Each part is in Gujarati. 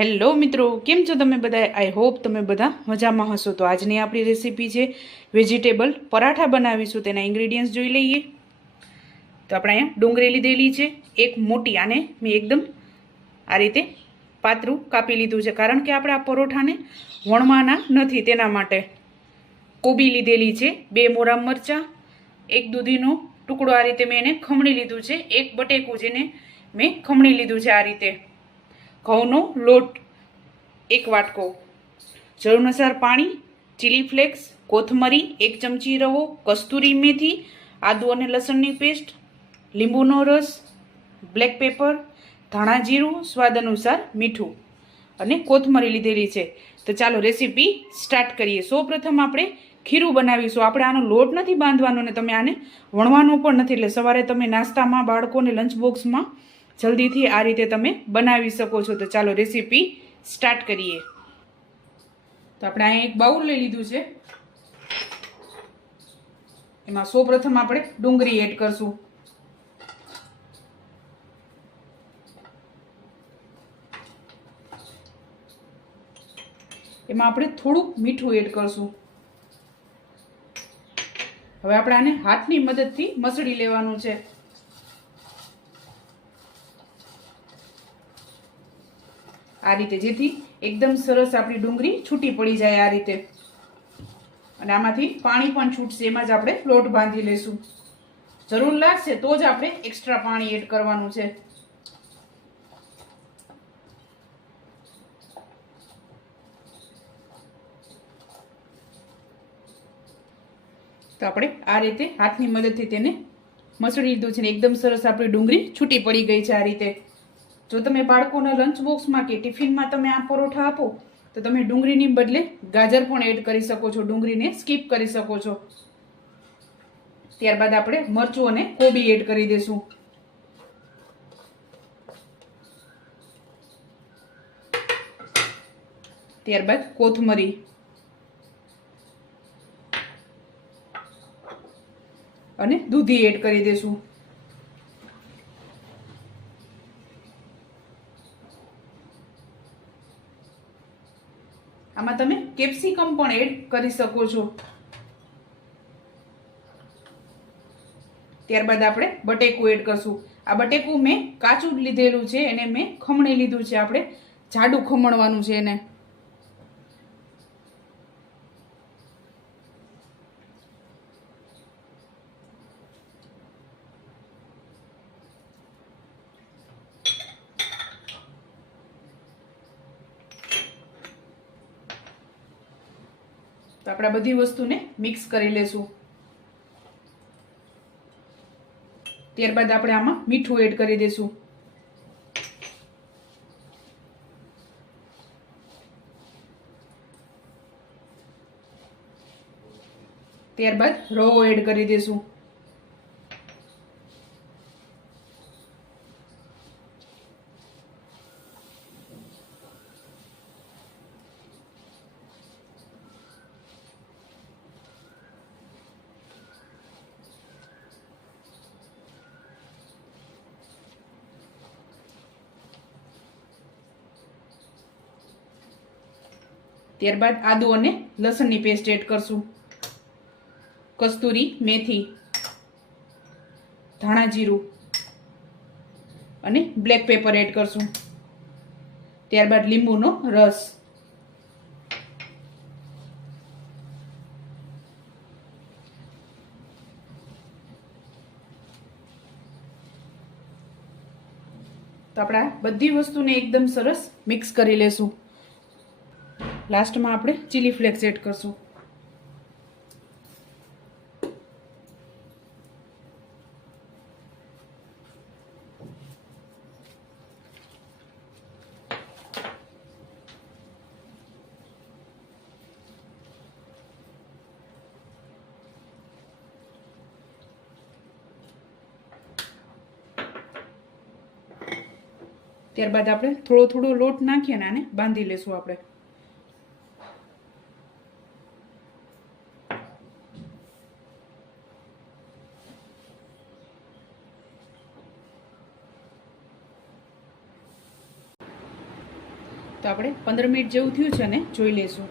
હેલો મિત્રો, કેમ છો તમે બધા? આઈ હોપ તમે બધા મજામાં હશો. તો આજની આપણી રેસીપી છે વેજીટેબલ પરાઠા બનાવીશું. તેના ઇન્ગ્રીડિયન્ટ્સ જોઈ લઈએ. તો આપણે અહીંયા ડુંગળી લીધેલી છે, એક મોટી, આને મેં એકદમ આ રીતે પાતરું કાપી લીધું છે. કારણ કે આપણે આ પરોઠાને વણવાના નથી તેના માટે. કોબી લીધેલી છે, બે મોરા મરચાં, એક દૂધીનો ટુકડો આ રીતે મેં એને ખમણી લીધું છે. એક બટેકું જેને મેં ખમણી લીધું છે આ રીતે. ઘઉંનો લોટ. એક વાટકો જરૂર અનુસાર પાણી ચીલી ફ્લેક્સ કોથમરી, એક ચમચી રવો, કસ્તુરી મેથી, આદુ અને લસણની પેસ્ટ, લીંબુનો રસ, બ્લેક પેપર, ધાણા જીરું, સ્વાદ અનુસાર મીઠું અને કોથમરી લીધેલી છે. તો ચાલો રેસીપી સ્ટાર્ટ કરીએ. સૌપ્રથમ આપણે ખીરું બનાવીશું. આપણે આનો લોટ નથી બાંધવાનો ને તમે આને વણવાનો પણ નથી. એટલે સવારે તમે નાસ્તામાં, બાળકોને લંચ બોક્સમાં જલ્દીથી આ રીતે તમે બનાવી શકો છો. તો ચાલો રેસીપી સ્ટાર્ટ કરીએ. તો આપણે અહીંયા એક બાઉલ લઈ લીધું છે. એમાં સૌપ્રથમ આપણે ડુંગળી એડ કરશું. એમાં આપણે થોડુંક મીઠું એડ કરશું. હવે આપણે આને હાથની મદદથી મસળી લેવાનું છે. આ રીતે જેથી એકદમ સરસ આપણી ડુંગળી છૂટી પડી જાય આ રીતે. અને આમાંથી પાણી પણ છૂટશે, એમાં જ આપણે લોટ બાંધી લેશું. જરૂર લાગશે તો જ આપણે એક્સ્ટ્રા પાણી એડ કરવાનું છે. તો આપણે આ રીતે હાથની મદદથી તેને મસળી લીધું છે ને એકદમ સરસ આપણી ડુંગળી છૂટી પડી ગઈ છે આ રીતે. જો તમે બાળકોના લંચ બોક્સમાં કે ટિફિનમાં તમે આ પરોઠા આપો, તો તમે ડુંગળીની બદલે ગાજર પણ એડ કરી શકો છો. ડુંગળીને સ્કીપ કરી શકો છો. ત્યારબાદ આપણે મરચું અને કોબી એડ કરી દઈશું ત્યારબાદ કોથમરી. અને દૂધી એડ કરી દઈશું આમાં તમે કેપ્સિકમ પણ એડ કરી શકો છો. ત્યારબાદ આપણે બટેકું એડ કરશું. આ બટેકું મેં કાચું લીધેલું છે, એને મેં ખમણી લીધું છે. આપણે જાડું ખમણવાનું છે એને. તો આપણે બધી વસ્તુને મિક્સ કરી લેશું. ત્યારબાદ આપણે આમાં મીઠું એડ કરી દઈશું ત્યારબાદ રવો એડ કરી દઈશું ત્યારબાદ આદુ અને લસણની પેસ્ટ એડ કરશું. કસ્તુરી, મેથી, ધાણા જીરું અને બ્લેક પેપર એડ કરશું. ત્યારબાદ લીંબુનો રસ. તો આપણા બધી વસ્તુને એકદમ સરસ મિક્સ કરી લેશું. લાસ્ટમાં આપણે ચીલી ફ્લેક્સ એડ કરશું. ત્યારબાદ આપણે થોડો થોડો લોટ નાખીએ ને આને બાંધી લેશું આપણે. તો આપણે પંદર મિનિટ જેવું થયું છે ને, જોઈ લઈશું.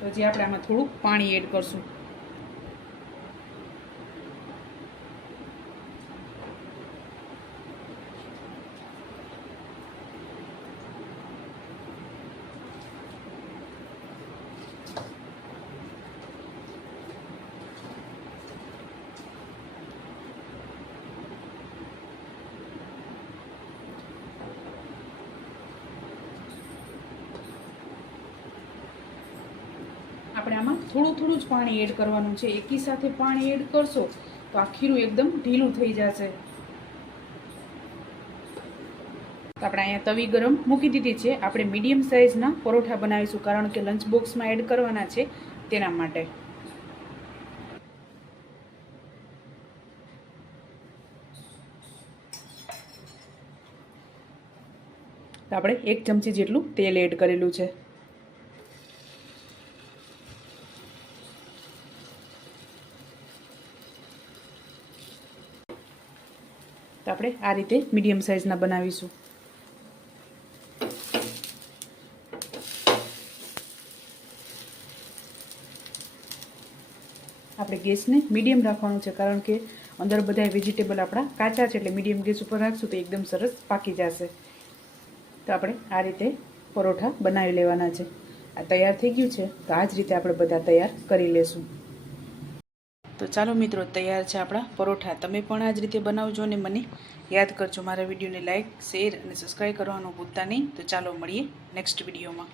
તો જે આપણે આમાં થોડુંક પાણી એડ કરશું આપણે આમાં થોડું થોડું જ પાણી એડ કરવાનું છે. એકી સાથે પાણી એડ કરશો તો આ ખીરું એકદમ ઢીલું થઈ જશે. આપણે અહીંયા તવી ગરમ મૂકી દીધી છે. આપણે મીડિયમ સાઇઝના પરોઠા બનાવીશું કારણ કે લંચ બોક્સમાં એડ કરવાના છે તેના માટે. આપણે એક ચમચી જેટલું તેલ એડ કરેલું છે. તો આપણે આ રીતે મીડિયમ સાઇઝના બનાવીશું. આપણે ગેસને મીડિયમ રાખવાનું છે, કારણ કે અંદર બધા વેજીટેબલ આપણા કાચા છે, એટલે મીડિયમ ગેસ ઉપર રાખશું તો એકદમ સરસ પાકી જશે. તો આપણે આ રીતે પરોઠા બનાવી લેવાના છે. આ તૈયાર થઈ ગયું છે, તો આ જ રીતે આપણે બધા તૈયાર કરી લેશું. તો ચાલો મિત્રો, તૈયાર છે આપણા પરોઠા. તમે પણ આ જ રીતે બનાવજો અને મને યાદ કરજો. મારા વિડીયોને લાઇક શેર અને સબસ્ક્રાઈબ કરવાનું ભૂલતા નહીં. તો ચાલો મળીએ નેક્સ્ટ વિડીયોમાં.